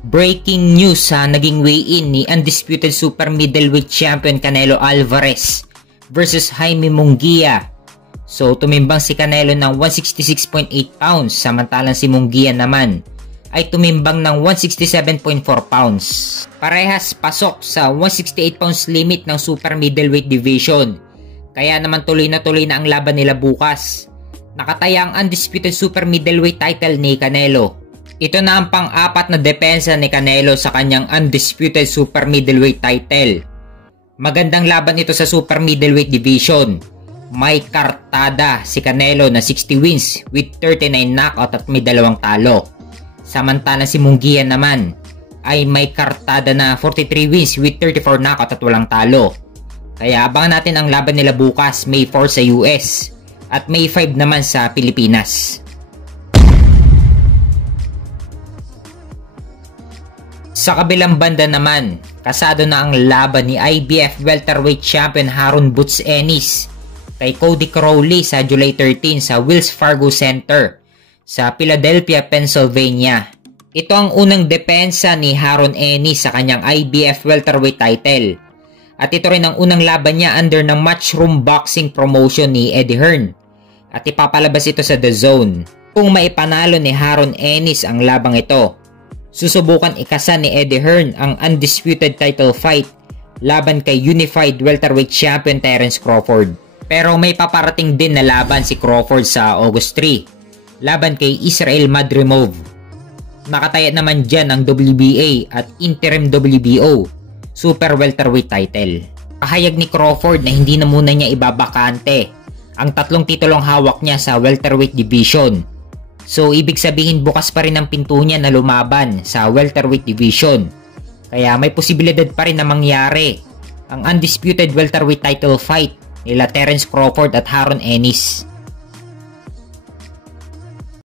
Breaking news sa naging weigh-in ni undisputed super middleweight champion Canelo Alvarez versus Jaime Munguia. So tumimbang si Canelo ng 166.8 pounds samantalang si Munguia naman ay tumimbang ng 167.4 pounds. Parehas pasok sa 168 pounds limit ng super middleweight division. Kaya naman tuloy na ang laban nila bukas. Nakataya ang undisputed super middleweight title ni Canelo. Ito na ang pang-apat na depensa ni Canelo sa kanyang undisputed super middleweight title. Magandang laban ito sa super middleweight division. May kartada si Canelo na 60 wins with 39 knockout at may 2 talo. Samantala si Munguia naman ay may kartada na 43 wins with 34 knockout at walang talo. Kaya abangan natin ang laban nila bukas, May 4 sa US at May 5 naman sa Pilipinas. Sa kabilang banda naman, kasado na ang laban ni IBF welterweight champion Haron Boots Ennis kay Cody Crowley sa July 13 sa Wells Fargo Center sa Philadelphia, Pennsylvania. Ito ang unang depensa ni Haron Ennis sa kanyang IBF welterweight title. At ito rin ang unang laban niya under ng Matchroom Boxing promotion ni Eddie Hearn. At ipapalabas ito sa The Zone. Kung maipanalo ni Haron Ennis ang labang ito, susubukan ikasa ni Eddie Hearn ang undisputed title fight laban kay unified welterweight champion Terence Crawford. Pero may paparating din na laban si Crawford sa August 3, laban kay Israel Madrimov. Nakataya naman dyan ang WBA at interim WBO super welterweight title. Pahayag ni Crawford na hindi na muna niya ibabakante ang 3 titulong hawak niya sa welterweight division. So ibig sabihin bukas pa rin ang pinto niya na lumaban sa welterweight division. Kaya may posibilidad pa rin na mangyari ang undisputed welterweight title fight nila Terence Crawford at Haron Ennis.